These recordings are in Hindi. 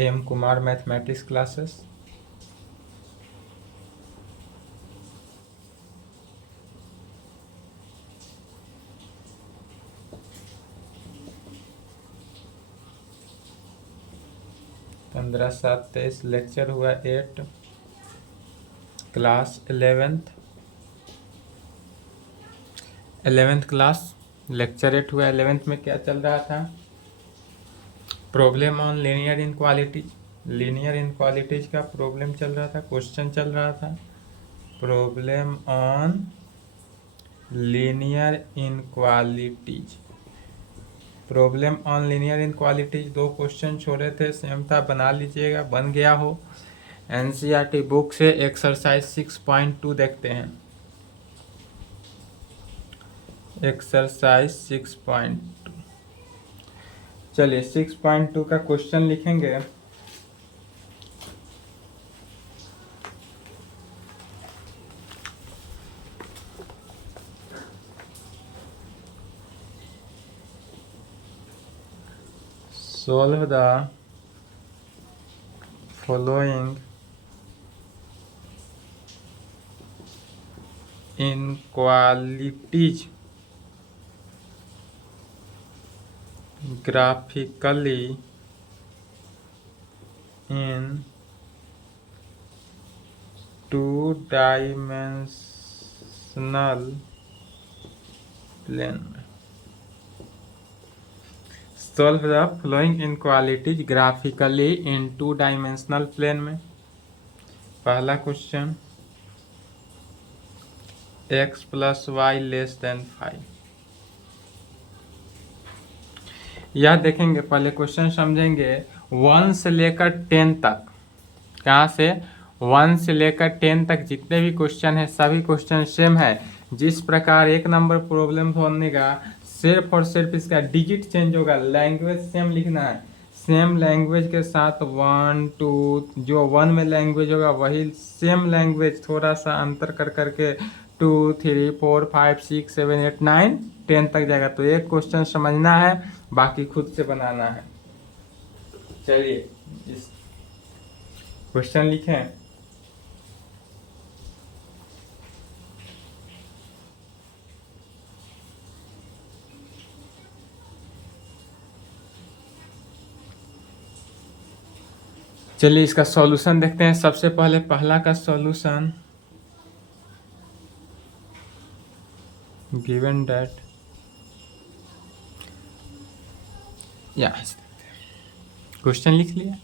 M Kumar mathematics classes. पंद्रह 7-23 लेक्चर हुआ 8, क्लास 11th क्लास लेक्चर 8 हुआ। 11th में क्या चल रहा था? Problem on linear inequalities. Linear inequalities का प्रॉब्लम चल रहा था, क्वेश्चन चल रहा था। Problem on linear inequalities. Problem on linear inequalities 2 question छोड़े थे, सेम था, बना लीजिएगा, बन गया हो। एनसीईआरटी बुक से एक्सरसाइज 6.2 देखते हैं। एक्सरसाइज 6.2, चलिए 6.2 का क्वेश्चन लिखेंगे। Solve the following inequalities graphically in 2-dimensional plane। Solve the following inequalities graphically in 2-dimensional plane में। पहला क्वेश्चन, x + y <5। यह देखेंगे, पहले क्वेश्चन समझेंगे। 1 से लेकर 10 तक, कहाँ से? 1 से लेकर 10 तक जितने भी क्वेश्चन है सभी क्वेश्चन सेम है। जिस प्रकार 1 नंबर प्रॉब्लम बनेगा, सिर्फ और सिर्फ इसका डिजिट चेंज होगा, लैंग्वेज सेम लिखना है। सेम लैंग्वेज के साथ 1 2 जो 1 में लैंग्वेज होगा वही सेम लैंग्वेज, थोड़ा सा अंतर कर करके 2 3 4 5 6 7 8 9 10 तक जाएगा। तो एक क्वेश्चन समझना है, बाकी खुद से बनाना है। चलिए इस क्वेश्चन लिखें। चलिए इसका सॉल्यूशन देखते हैं। सबसे पहले पहला का सॉल्यूशन, गिवन दैट क्वेश्चन लिख लिया।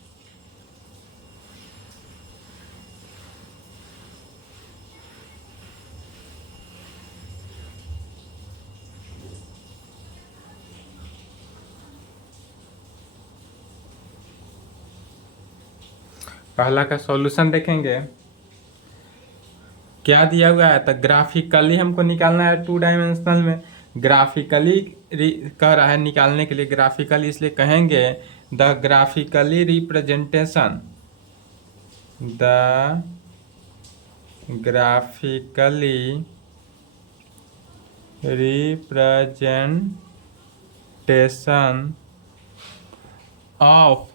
पहला का सॉल्यूशन देखेंगे, क्या दिया हुआ है? तो ग्राफिकली हमको निकालना है 2 डायमेंशनल में। ग्राफिकली कह रहा है निकालने के लिए, ग्राफिकली इसलिए कहेंगे the graphically representation, the graphically representation of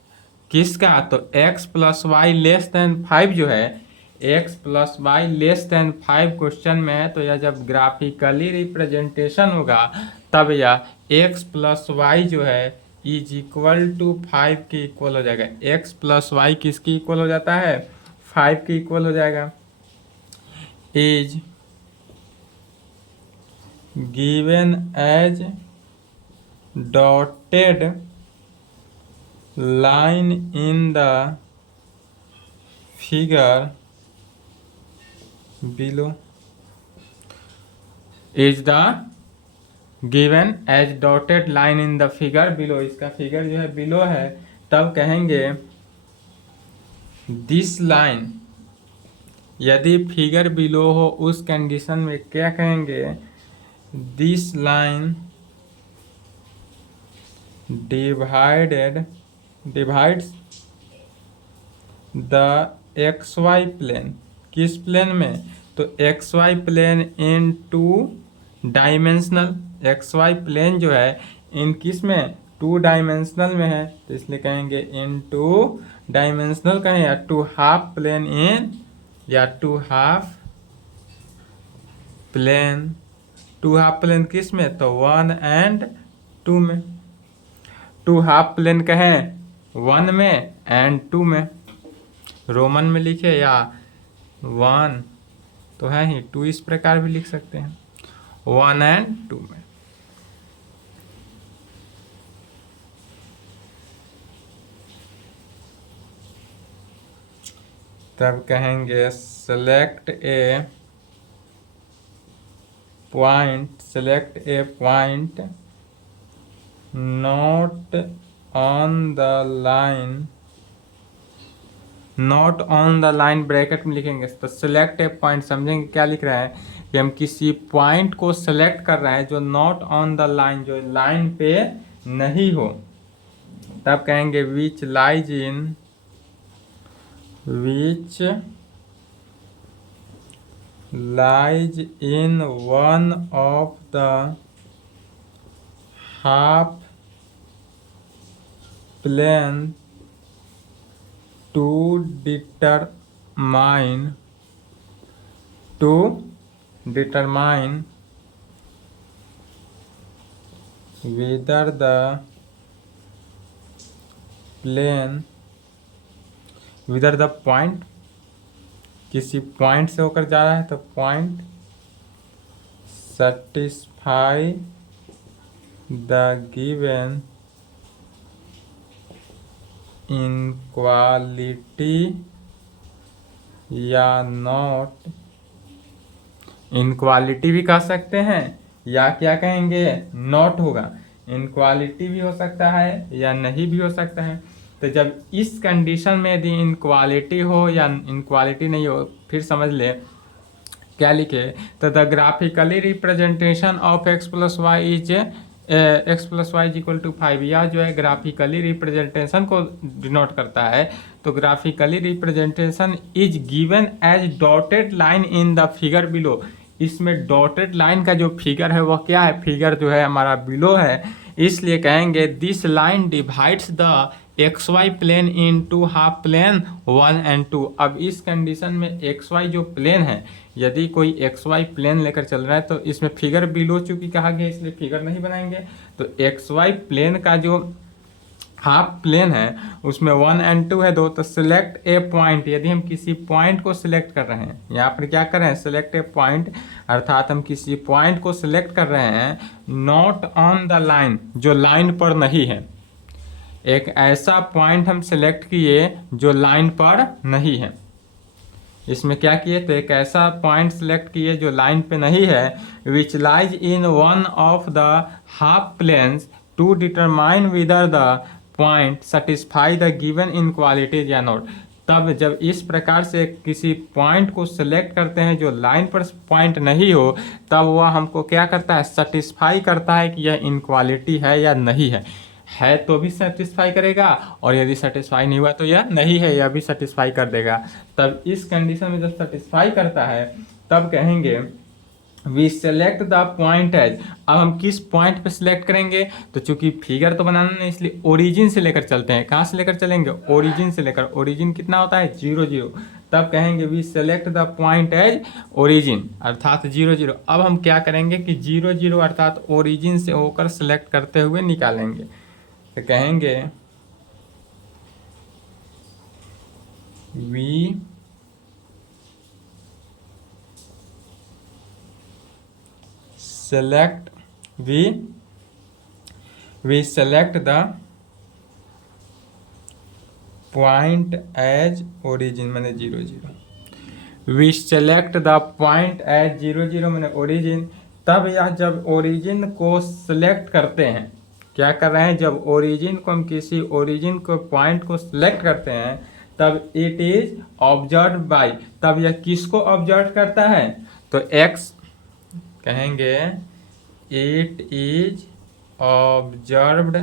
किसका? तो x + y < 5 जो है, x + y < 5 क्वेश्चन में है। तो यह जब ग्राफिकली रिप्रेजेंटेशन होगा तब यह x + y जो है = 5 के इक्वल हो जाएगा। x + y किसकी इक्वल हो जाता है? 5 के इक्वल हो जाएगा। Is given as dotted line in the figure below, is the given as dotted line in the figure below। इसका फिगर जो है below है, तब कहेंगे this line, यदि फिगर below हो उस कंडीशन में क्या कहेंगे? this line divides the xy plane। किस प्लेन में? तो xy प्लेन इन 2 डायमेंशनल। xy प्लेन जो है इन किस में? 2 डायमेंशनल में है, तो इसलिए कहेंगे इन 2 डायमेंशनल कहें या टू हाफ प्लेन इन, या two half plane, two half plane किस में, तो 1 एंड 2 में। टू हाफ प्लेन कहें 1 में एंड 2 में, रोमन में लिखे या 1 तो है ही, 2 इस प्रकार भी लिख सकते हैं, 1 एंड 2 में। तब कहेंगे select A point, select A point not on the line, not on the line bracket में लिखेंगे। तो सिलेक्ट ए पॉइंट समझेंगे क्या लिख रहा है कि हम किसी पॉइंट को सिलेक्ट कर रहे हैं जो नॉट ऑन द लाइन, जो लाइन पे नहीं हो। तब कहेंगे which lies in, which lies in one of the half plane to determine whether the plane, whether the point, किसी पॉइंट से होकर जा रहा है तो point satisfy the given inequality या नॉट, इनक्वालिटी भी कह सकते हैं या क्या कहेंगे, नॉट होगा। इनक्वालिटी भी हो सकता है या नहीं भी हो सकता है। तो जब इस कंडीशन में यदि इनक्वालिटी हो या इनक्वालिटी नहीं हो, फिर समझ ले क्या लिखे, तो the graphically representation of x plus y is x plus y equal to 5, या जो है ग्राफिकली रिप्रेजेंटेशन को डिनोट करता है। तो graphically representation is given as dotted line in the figure below. इसमें डॉटेड लाइन का जो फिगर है वह क्या है, फिगर जो है हमारा बिलो है, इसलिए कहेंगे this line divides the x y plane into half plane 1 and 2। अब इस कंडीशन में एक्स वाई जो प्लेन है, यदि कोई एक्स वाई प्लेन लेकर चल रहा है तो इसमें फिगर बिलो चूंकि कहा गया इसलिए फिगर नहीं बनाएंगे। तो एक्स वाई प्लेन का जो हाफ प्लेन है उसमें 1 एंड 2 है दो। तो सिलेक्ट ए पॉइंट, यदि हम किसी पॉइंट को सिलेक्ट कर रहे हैं, यहाँ पर क्या कर रहे हैं, सिलेक्ट ए पॉइंट, अर्थात हम किसी पॉइंट को सिलेक्ट कर रहे हैं नॉट ऑन द लाइन, जो लाइन पर नहीं है। एक ऐसा पॉइंट हम सिलेक्ट किए जो लाइन पर नहीं है। इसमें क्या किए, तो एक ऐसा पॉइंट सिलेक्ट किए जो लाइन पे नहीं है, which lies in one of the half planes to determine whether the point satisfy the given inequalities या नॉट। तब जब इस प्रकार से किसी पॉइंट को सिलेक्ट करते हैं जो लाइन पर पॉइंट नहीं हो, तब वह हमको क्या करता है, सेटिस्फाई करता है कि यह इनक्वालिटी है या नहीं है तो भी सेटिस्फाई करेगा, और यदि सेटिस्फाई नहीं हुआ तो यह नहीं है, यह भी सेटिस्फाई कर देगा। तब इस कंडीशन में जब सेटिस्फाई करता है तब कहेंगे we select the point as. अब हम किस पॉइंट पे सिलेक्ट करेंगे, तो चूंकि फिगर तो बनाना नहीं इसलिए ओरिजिन से लेकर चलते हैं। कहाँ से लेकर चलेंगे, ओरिजिन से लेकर। ओरिजिन कितना होता है, 0 0। तब कहेंगे we select the point as origin, अर्थात 0 0। अब हम क्या करेंगे कि 0 0 अर्थात ओरिजिन से होकर सिलेक्ट करते हुए निकालेंगे। तो कहेंगे we select we select the point as origin मैंने 0 0। we select the point as 0 0 मैंने origin। तब यह जब origin को select करते हैं, क्या कर रहे हैं, जब origin को हम किसी origin को point को select करते हैं तब it is observed by, तब यह किसको observe करता है, तो x कहेंगे इट इज ऑब्जर्व्ड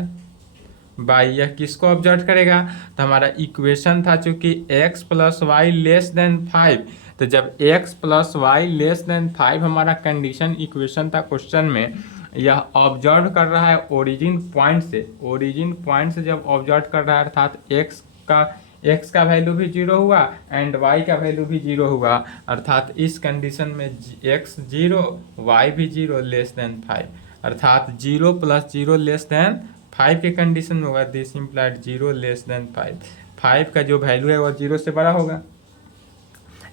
बाई, यह किसको ऑब्जर्व करेगा, तो हमारा इक्वेशन था चूंकि x plus y less than 5, तो जब x plus y less than 5 हमारा कंडीशन इक्वेशन था क्वेश्चन में, यह ऑब्जर्व कर रहा है ओरिजिन पॉइंट से। ओरिजिन पॉइंट से जब ऑब्जर्व कर रहा है अर्थात x का x का वैल्यू भी 0 हुआ एंड y का वैल्यू भी 0 हुआ, अर्थात इस कंडीशन में x 0 y भी 0 लेस देन 5, अर्थात 0 + 0 लेस देन 5 के कंडीशन में होगा। दिस इम्प्लाइड 0 लेस देन 5, 5 का जो वैल्यू है वो 0 से बड़ा होगा।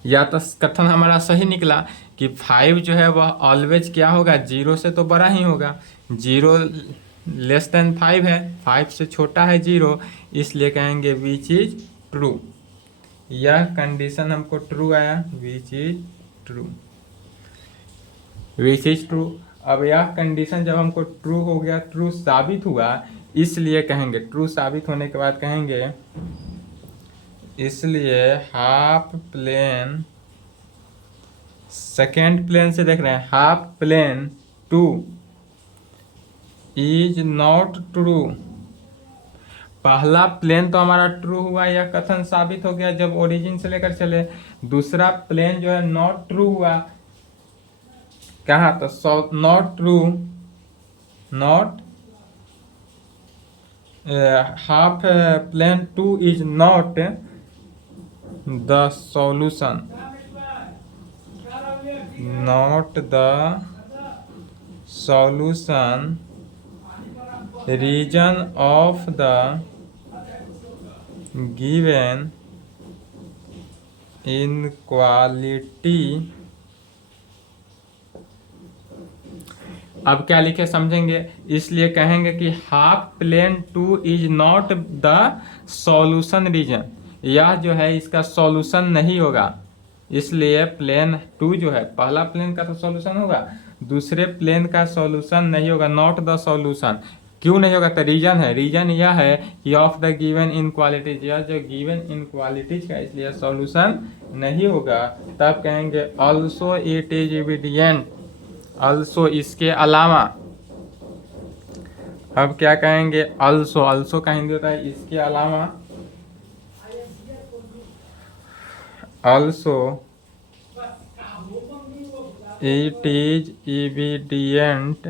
या तो कथन हमारा सही निकला कि 5 जो है वह ऑलवेज क्या होगा, 0 से तो बड़ा ही होगा। 0 लेस देन 5 है, 5 से छोटा है 0, इसलिए कहेंगे विच इज ट्रू। यह कंडीशन हमको ट्रू आया, which is true, which is true. अब यह कंडीशन जब हमको ट्रू हो गया, ट्रू साबित हुआ, इसलिए कहेंगे ट्रू साबित होने के बाद कहेंगे इसलिए हाफ प्लेन, सेकेंड प्लेन से देख रहे हैं, half plane 2 is not true. पहला प्लेन तो हमारा ट्रू हुआ, यह कथन साबित हो गया जब ओरिजिन से लेकर चले। दूसरा प्लेन जो है नॉट ट्रू हुआ, कहा तो not true, not half plane 2 is not the solution, not the solution, region of the given inequality। अब क्या लिखे समझेंगे, इसलिए कहेंगे कि half plane 2 is not the solution region, यह जो है इसका सॉल्यूशन नहीं होगा। इसलिए प्लेन 2 जो है, पहला प्लेन का तो सॉल्यूशन होगा, दूसरे प्लेन का सॉल्यूशन नहीं होगा, नॉट द सॉल्यूशन। क्यों नहीं होगा, तो रीजन है, रीजन यह है कि ऑफ द गिवन इनक्वालिटीज, यह जो गिवन इनक्वालिटीज का, इसलिए सॉल्यूशन नहीं होगा। तब कहेंगे also it is evident, also इसके अलावा। अब क्या कहेंगे, ऑल्सो, ऑल्सो का हिंदी होता है इसके अलावा, also it is evident,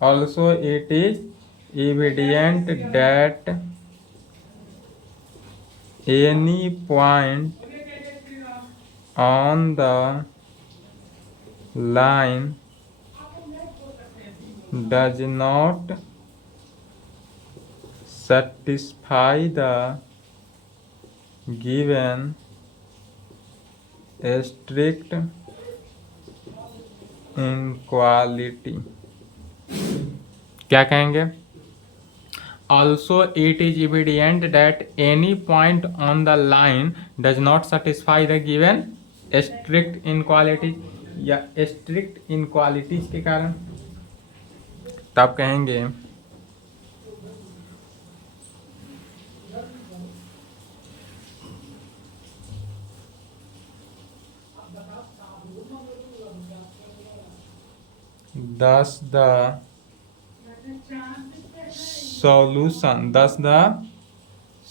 also it is evident that any point on the line does not satisfy the given strict inequality। क्या कहेंगे, also it is evident that any point on the line does not satisfy the given strict inequality, या strict inequalities के कारण। तब कहेंगे thus the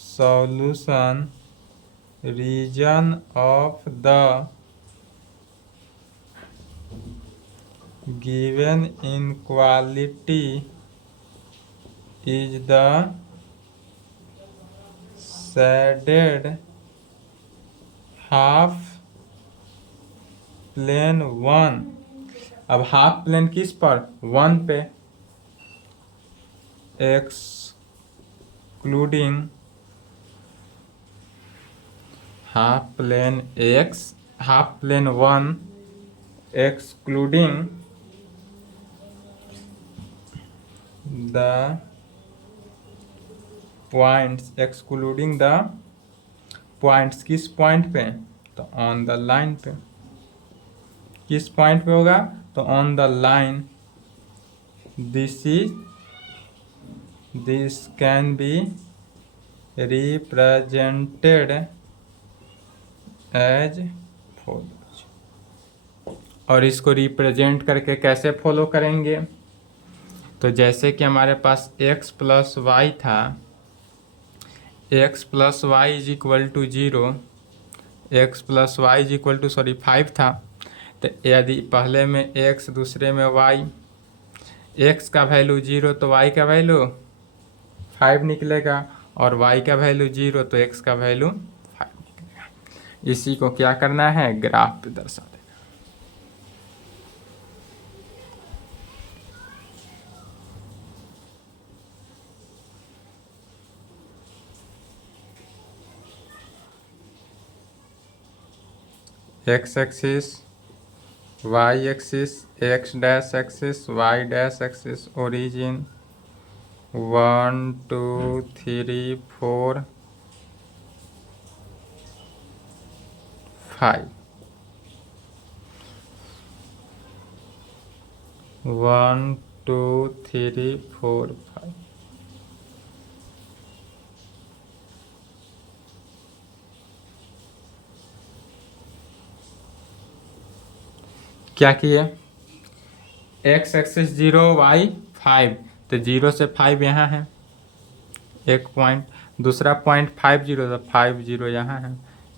solution region of the given inequality is the shaded half plane 1। अब हाफ प्लेन किस पर, 1 पे, excluding half plane x, half plane 1 excluding the points, excluding the points, किस पॉइंट पे, तो ऑन द लाइन पे। किस पॉइंट पे होगा, तो on the line. This can be represented as follows. और इसको रिप्रेजेंट करके कैसे फॉलो करेंगे, तो जैसे कि हमारे पास x + y था, x + y is equal to 0, x + y is equal to 5 था। तो यदि पहले में x दूसरे में y, x का वैल्यू 0 तो y का वैल्यू 5 निकलेगा और y का वैल्यू 0 तो x का वैल्यू 5 निकलेगा। इसी को क्या करना है, ग्राफ पे दर्शा देना। x axis, y axis, x dash axis, y dash axis, origin 1 2 3 4 5, 1 2 3 4 5। क्या किए, x एक्सिस 0, y 5, तो 0 से 5 यहाँ है एक पॉइंट, दूसरा पॉइंट 5 0, तो 5 0 यहाँ है।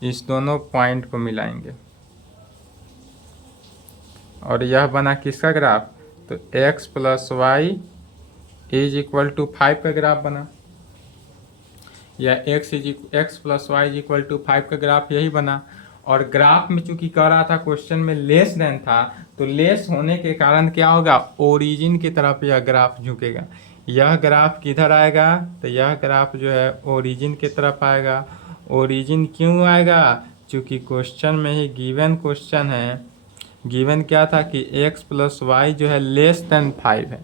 इस दोनों पॉइंट को मिलाएंगे और यह बना किसका ग्राफ, तो x plus y is equal to 5 का ग्राफ बना, या x plus y is equal to 5 का ग्राफ यही बना। और ग्राफ में चूंकि कह रहा था क्वेश्चन में लेस देन था, तो लेस होने के कारण क्या होगा, ओरिजिन की तरफ यह ग्राफ झुकेगा। यह ग्राफ किधर आएगा, तो यह ग्राफ जो है ओरिजिन की तरफ आएगा। ओरिजिन क्यों आएगा, चूंकि क्वेश्चन में ही गिवन क्वेश्चन है, गिवन क्या था कि x प्लस वाई जो है लेस देन 5 है,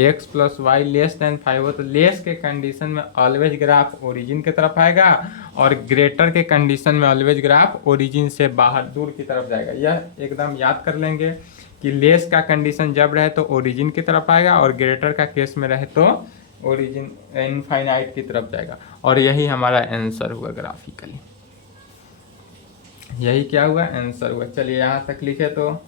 x plus y less than 5 हो, तो लेस के कंडीशन में ऑलवेज ग्राफ ओरिजिन की तरफ आएगा और ग्रेटर के कंडीशन में ऑलवेज ग्राफ ओरिजिन से बाहर दूर की तरफ जाएगा। यह एकदम याद कर लेंगे कि लेस का कंडीशन जब रहे तो ओरिजिन की तरफ आएगा और ग्रेटर का केस में रहे तो ओरिजिन इनफाइनाइट की तरफ जाएगा। और यही हमारा आंसर हुआ ग्राफिकली, यही क्या हुआ, आंसर हुआ। चलिए यहाँ तक लिखे तो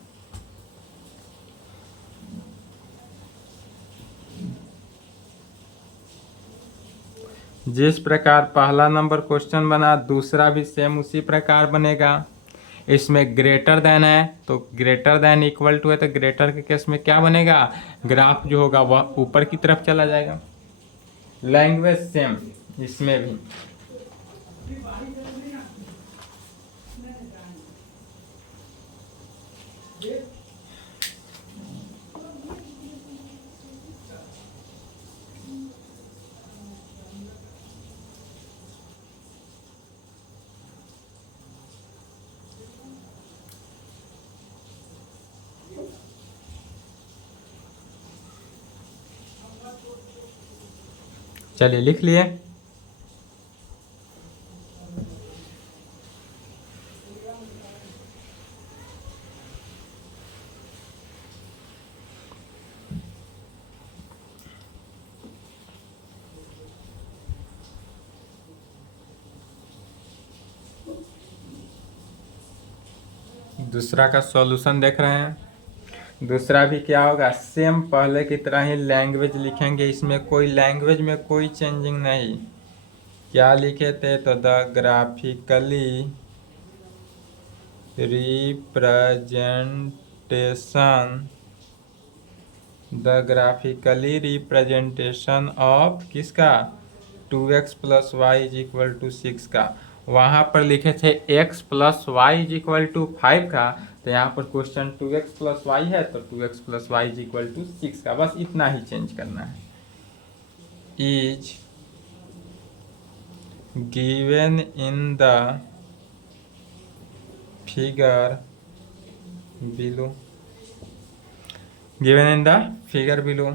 जिस प्रकार पहला नंबर क्वेश्चन बना, दूसरा भी सेम उसी प्रकार बनेगा। इसमें ग्रेटर देन है तो ग्रेटर देन इक्वल टू है, तो ग्रेटर के केस में क्या बनेगा, ग्राफ जो होगा वह ऊपर की तरफ चला जाएगा। लैंग्वेज सेम इसमें भी। चलिए लिख लिए। दूसरा का सॉल्यूशन देख रहे हैं। दूसरा भी क्या होगा, सेम पहले की तरह ही लैंग्वेज लिखेंगे, इसमें कोई लैंग्वेज में कोई चेंजिंग नहीं। क्या लिखे थे, तो द ग्राफिकली रिप्रेजेंटेशन ऑफ किसका, 2x plus y is equal to 6 का। वहाँ पर लिखे थे x plus y is equal to 5 का, तो यहाँ पर क्वेश्चन 2x प्लस वाई है तो 2x plus y is equal to 6 का, बस इतना ही चेंज करना है। Is given in the figure below, given in the figure below,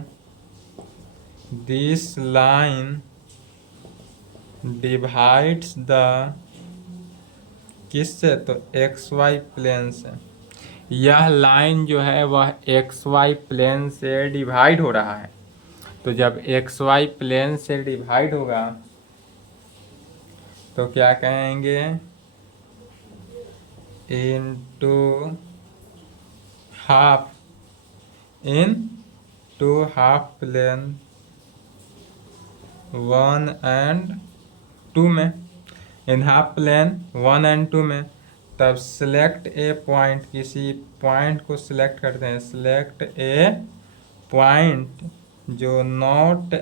this line divides the किससे, तो xy प्लेन से। यह लाइन जो है वह xy प्लेन से डिवाइड हो रहा है, तो जब xy प्लेन से डिवाइड होगा तो क्या कहेंगे, into half, into half plane 1 and 2 में, इन हाफ प्लेन 1 एंड 2 में। तब सिलेक्ट ए पॉइंट, किसी पॉइंट को सिलेक्ट करते हैं, सिलेक्ट ए पॉइंट जो नॉट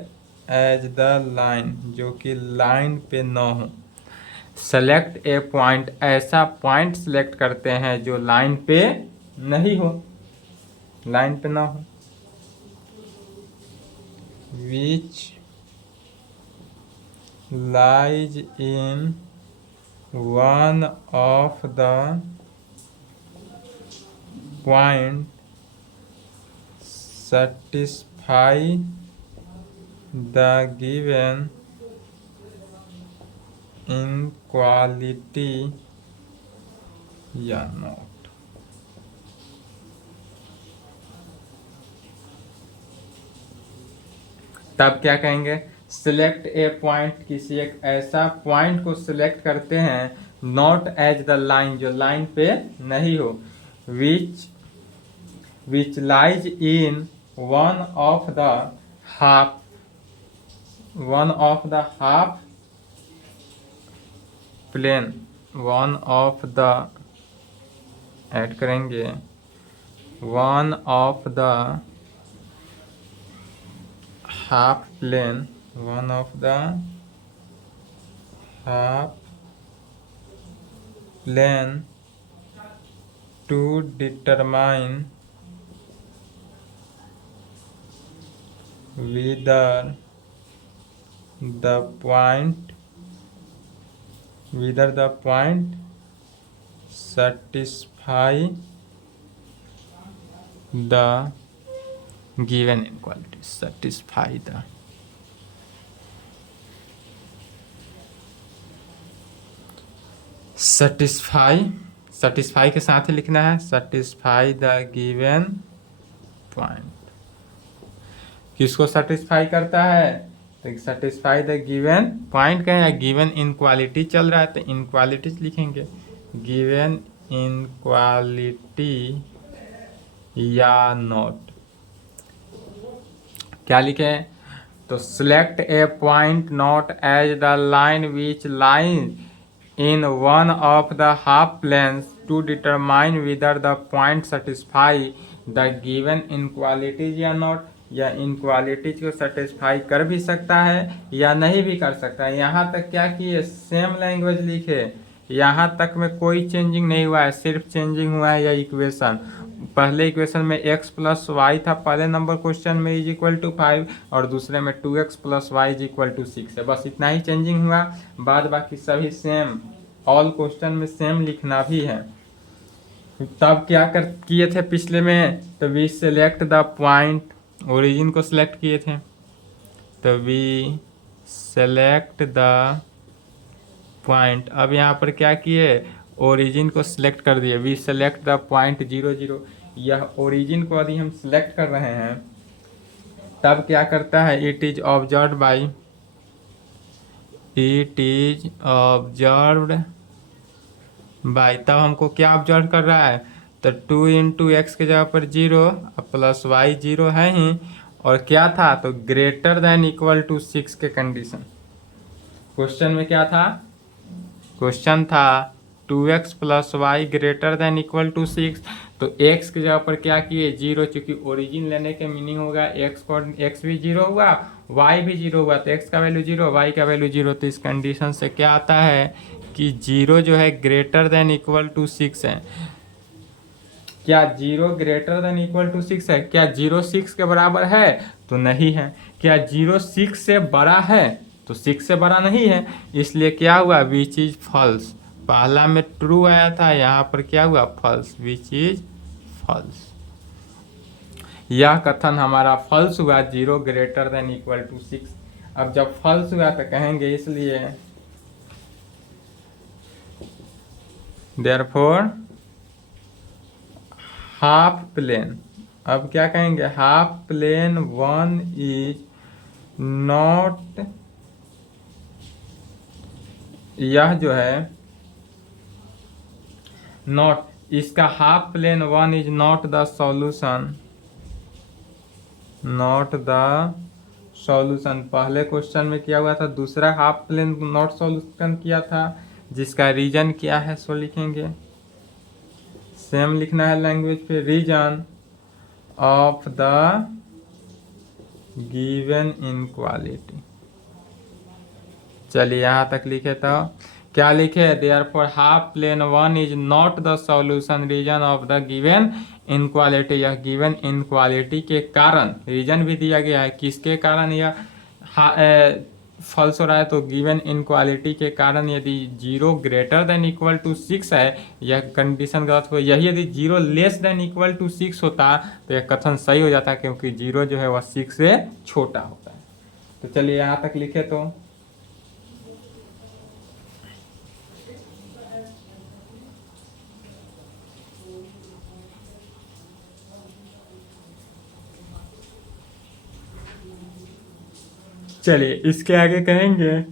एज द लाइन, जो कि लाइन पे न हो। सेलेक्ट ए पॉइंट, ऐसा पॉइंट सेलेक्ट करते हैं जो लाइन पे नहीं हो, लाइन पे ना हो। Which lies in one of the point satisfy the given inequality या not। तब क्या कहेंगे, सिलेक्ट ए पॉइंट, किसी एक ऐसा पॉइंट को सिलेक्ट करते हैं, नॉट एज द लाइन, जो लाइन पे नहीं हो, which lies in one of the half, one of the half plane, one of the, add करेंगे, one of the half plane, one of the half plane to determine whether the point satisfy the given inequality, satisfy the, satisfy के साथ ही लिखना है, satisfy the given point। किसको सेटिस्फाई करता है, तो सेटिस्फाई द गिवन पॉइंट कहें या गिवन इनक्वालिटी चल रहा है तो इनक्वालिटी लिखेंगे, गिवन इनक्वालिटी या नॉट। क्या लिखे, तो select a point not as the line which line in one of the half planes to determine whether the point satisfy the given inequalities या नॉट, या इनक्वालिटीज को सेटिस्फाई कर भी सकता है या नहीं भी कर सकता है। यहाँ तक क्या किए, सेम लैंग्वेज लिखे, यहाँ तक में कोई चेंजिंग नहीं हुआ है, सिर्फ चेंजिंग हुआ है यह इक्वेशन। पहले इक्वेशन में x प्लस वाई था, पहले नंबर क्वेश्चन में इज इक्वल टू 5 और दूसरे में 2x plus y is equal to 6 है, बस इतना ही चेंजिंग हुआ, बाद बाकी सभी सेम, ऑल क्वेश्चन में सेम लिखना भी है। तब क्या कर किए थे पिछले में, तो we select the point, origin को सिलेक्ट किए थे, तो वी सेलेक्ट द पॉइंट। अब यहाँ पर क्या किए, ओरिजिन को सिलेक्ट कर दिए, वी सेलेक्ट द पॉइंट 0 0। यह ओरिजिन को यदि हम सिलेक्ट कर रहे हैं तब क्या करता है, it is observed by, it is observed by, तब हमको क्या ऑब्जर्व कर रहा है, तो 2 इंटू एक्स के जगह पर 0 प्लस वाई 0 है ही, और क्या था, तो ग्रेटर देन इक्वल टू 6 के कंडीशन। क्वेश्चन में क्या था, क्वेश्चन था 2x plus y greater than equal to 6, तो x की जगह पर क्या किए 0, चूंकि ओरिजिन लेने के मीनिंग होगा x भी 0 हुआ, y भी 0 हुआ, तो x का वैल्यू 0, y का वैल्यू 0, तो इस कंडीशन से क्या आता है कि 0 जो है ग्रेटर देन इक्वल टू 6 है। क्या 0 ग्रेटर देन इक्वल टू 6 है, क्या 0 6 के बराबर है, तो नहीं है। क्या 0 6 से बड़ा है, तो 6 से बड़ा नहीं है, इसलिए क्या हुआ, विच इज फॉल्स। पहला में ट्रू आया था, यहाँ पर क्या हुआ, फॉल्स, विच इज फॉल्स। यह कथन हमारा फॉल्स हुआ, 0 ग्रेटर देन इक्वल टू 6। अब जब फॉल्स हुआ तो कहेंगे इसलिए देयरफॉर हाफ प्लेन, अब क्या कहेंगे, हाफ प्लेन 1 इज नॉट, यह जो है नॉट, इसका half plane 1 is not the solution, not the solution. पहले क्वेश्चन में क्या हुआ था, दूसरा हाफ प्लेन नॉट सॉल्यूशन किया था, जिसका रीजन क्या है सो लिखेंगे, सेम लिखना है लैंग्वेज पे, region of the given inequality. चलिए यहाँ तक लिखे तो क्या लिखे, therefore half plane one is not the solution region of the given inequality. यह गिवन इनक्वालिटी के कारण, रीजन भी दिया गया है किसके कारण यह फॉल्स हो रहा है, तो गिवन इनक्वालिटी के कारण यदि 0 ग्रेटर देन इक्वल टू 6 है, यह कंडीशन गलत हो। यही यदि 0 लेस देन इक्वल टू 6 होता तो यह कथन सही हो जाता, क्योंकि 0 जो है वह 6 से छोटा होता है। तो चलिए यहाँ तक लिखे तो चलिए इसके आगे कहेंगे,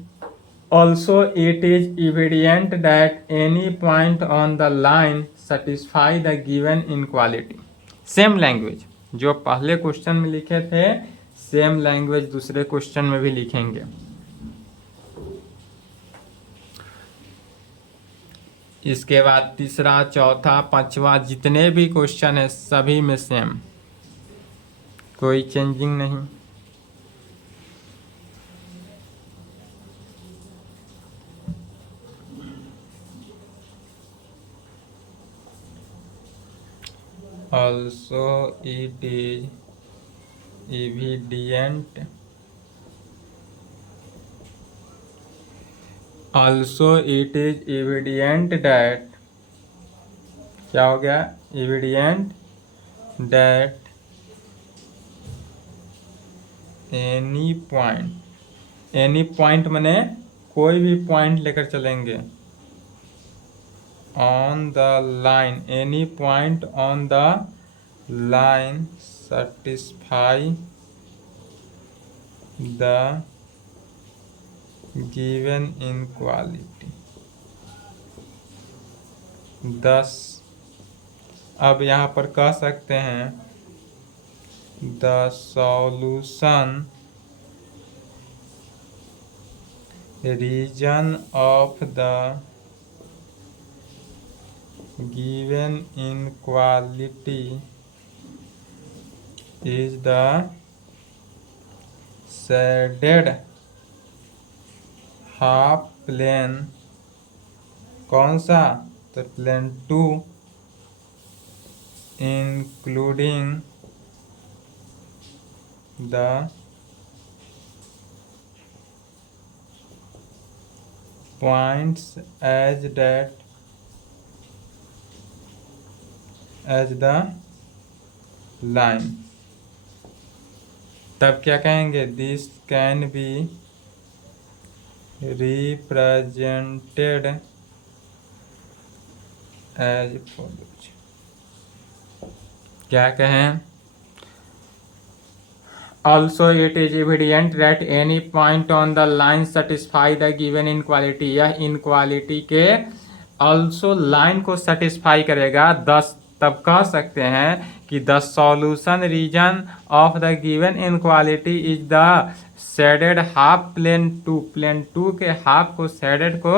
also it is evident that any point on the line satisfy the given inequality. Same language जो पहले क्वेश्चन में लिखे थे, सेम लैंग्वेज दूसरे क्वेश्चन में भी लिखेंगे। इसके बाद तीसरा, चौथा, पांचवा जितने भी क्वेश्चन है सभी में सेम, कोई चेंजिंग नहीं। Also it is evident that क्या हो गया, evident that any point माने कोई भी पॉइंट लेकर चलेंगे, on the line, any point on the line satisfy the given inequality। thus अब यहाँ पर कह सकते हैं the solution region of the given inequality is the shaded half plane। कौन सा, तो plane 2 including the points as the line। तब क्या कहेंगे, this can be represented as follows. क्या कहें, also it is evident that any point on the line satisfy the given inequality. यह इनक्वालिटी के ऑल्सो लाइन को सेटिस्फाई करेगा। 10 तब कह सकते हैं कि the solution region of the given inequality is the shaded half plane 2। Plane 2 के हाफ को शेडेड को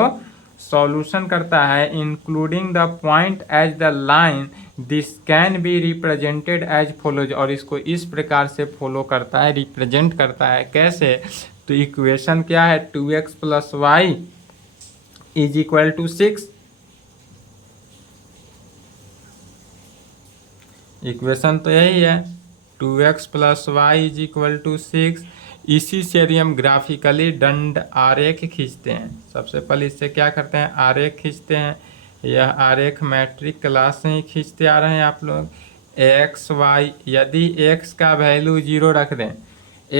सॉल्यूशन करता है, including the point as the line. This can be represented as follows. और इसको इस प्रकार से फॉलो करता है, रिप्रेजेंट करता है। कैसे, तो इक्वेशन क्या है, 2x plus y is equal to 6। Equation तो यही है, 2x plus y is equal to 6। इसी से यदि हम ग्राफिकली दंड आरेख खींचते हैं, सबसे पहले इससे क्या करते हैं, आरेख खींचते हैं। यह आरेख मैट्रिक क्लास से ही खींचते आ रहे हैं आप लोग। एक्स वाई, यदि x का वैल्यू 0 रख दें,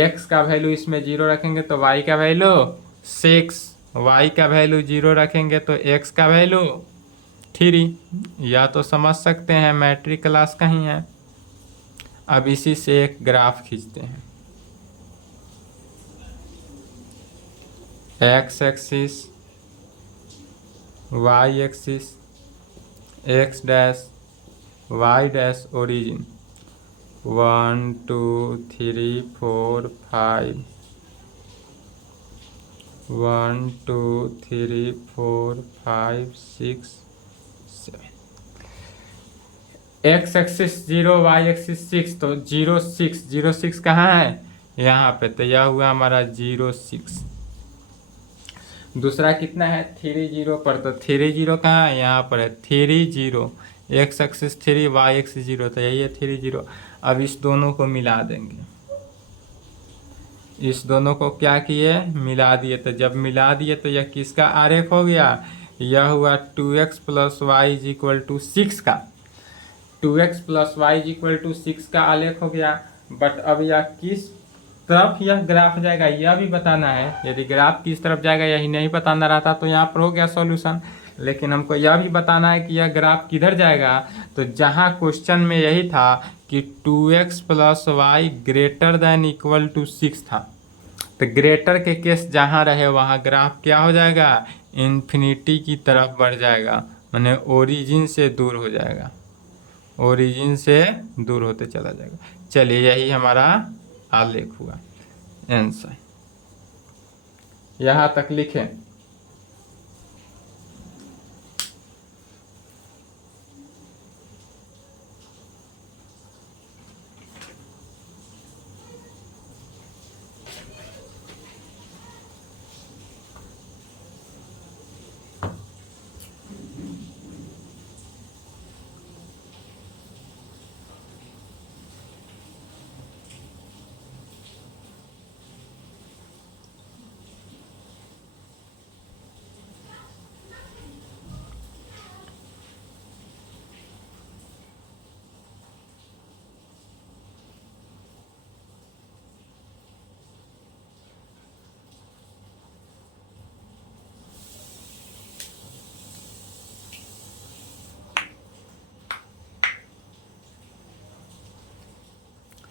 x का वैल्यू इसमें 0 रखेंगे तो y का वैल्यू 6, y का वैल्यू 0 रखेंगे तो x का वैल्यू 3। या तो समझ सकते हैं मैट्रिक क्लास का ही है। अब इसी से एक ग्राफ खींचते हैं। X axis, y axis, x dash, y dash, origin 1 2 3 4 5, 1 2 3 4 5 6 7। X axis 0, Y axis 6, तो 0 6 0 6 कहाँ है, यहाँ पे, तो यह हुआ हमारा 0.6। दूसरा कितना है 3 0 पर, तो 3 0 कहाँ है, यहाँ पर है 3 0, x एक्सिस 3 y एक्सिस 0, तो यही है 3 0। अब इस दोनों को मिला देंगे, इस दोनों को क्या किए, मिला दिए। तो जब मिला दिए तो यह किसका आरेख हो गया, यह हुआ 2x + y = 6 का, 2x + y = 6 का आलेख हो गया। बट अब यह किस तरफ यह ग्राफ जाएगा यह भी बताना है। यदि ग्राफ किस तरफ जाएगा यही नहीं बताना रहता तो यहाँ पर हो गया सॉल्यूशन, लेकिन हमको यह भी बताना है कि यह ग्राफ किधर जाएगा। तो जहाँ क्वेश्चन में यही था कि 2x + y > 6 था, तो ग्रेटर के केस जहाँ रहे वहाँ ग्राफ क्या हो जाएगा, इन्फिनिटी की तरफ बढ़ जाएगा, माने ओरिजिन से दूर हो जाएगा, ओरिजिन से दूर होते चला जाएगा। चलिए यही हमारा आलेख हुआ आंसर, यहाँ तक लिखें।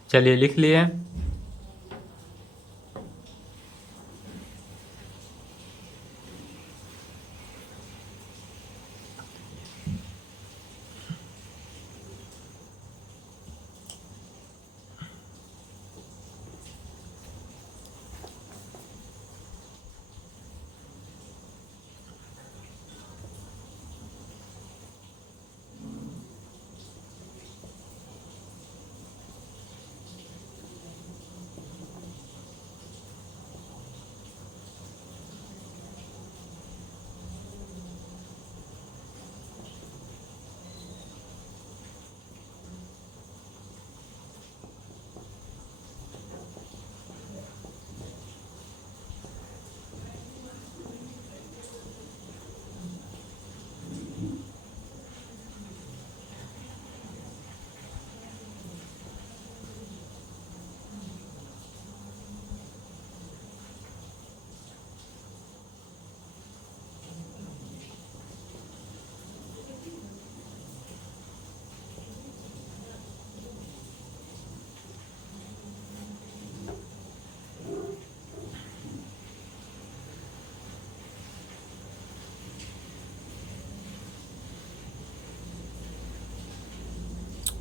चलिए लिख लिए।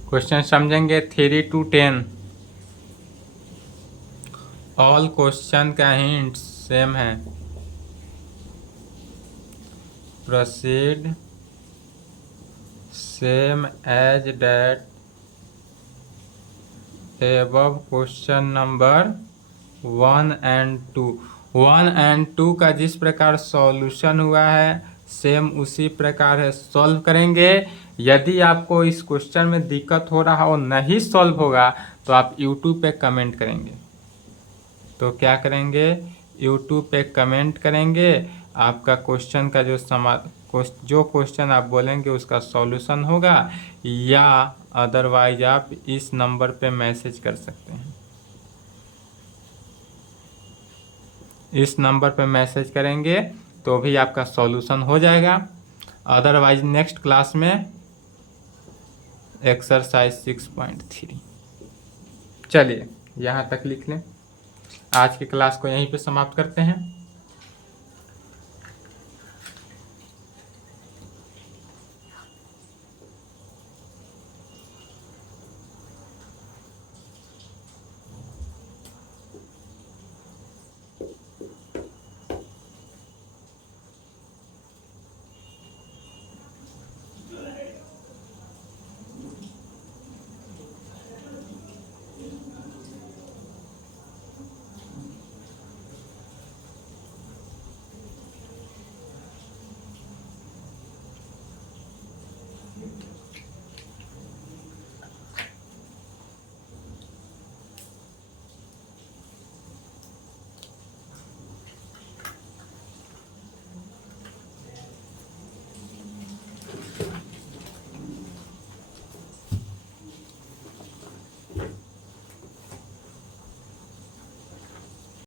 क्वेश्चन समझेंगे 3 to 10। ऑल क्वेश्चन का हिंट सेम है। Proceed same as that above question number 1 and 2। 1 and 2 का जिस प्रकार सॉल्यूशन हुआ है सेम उसी प्रकार है सॉल्व करेंगे। यदि आपको इस क्वेश्चन में दिक्कत हो रहा हो नहीं सॉल्व होगा तो आप YouTube पे कमेंट करेंगे। तो क्या करेंगे, YouTube पे कमेंट करेंगे, आपका क्वेश्चन का जो क्वेश्चन आप बोलेंगे उसका सॉल्यूशन होगा, या अदरवाइज आप इस नंबर पे मैसेज कर सकते हैं। इस नंबर पे मैसेज करेंगे तो भी आपका सॉल्यूशन हो जाएगा। अदरवाइज नेक्स्ट क्लास में एक्सरसाइज 6.3। चलिए यहाँ तक लिख लें। आज की क्लास को यहीं पे समाप्त करते हैं।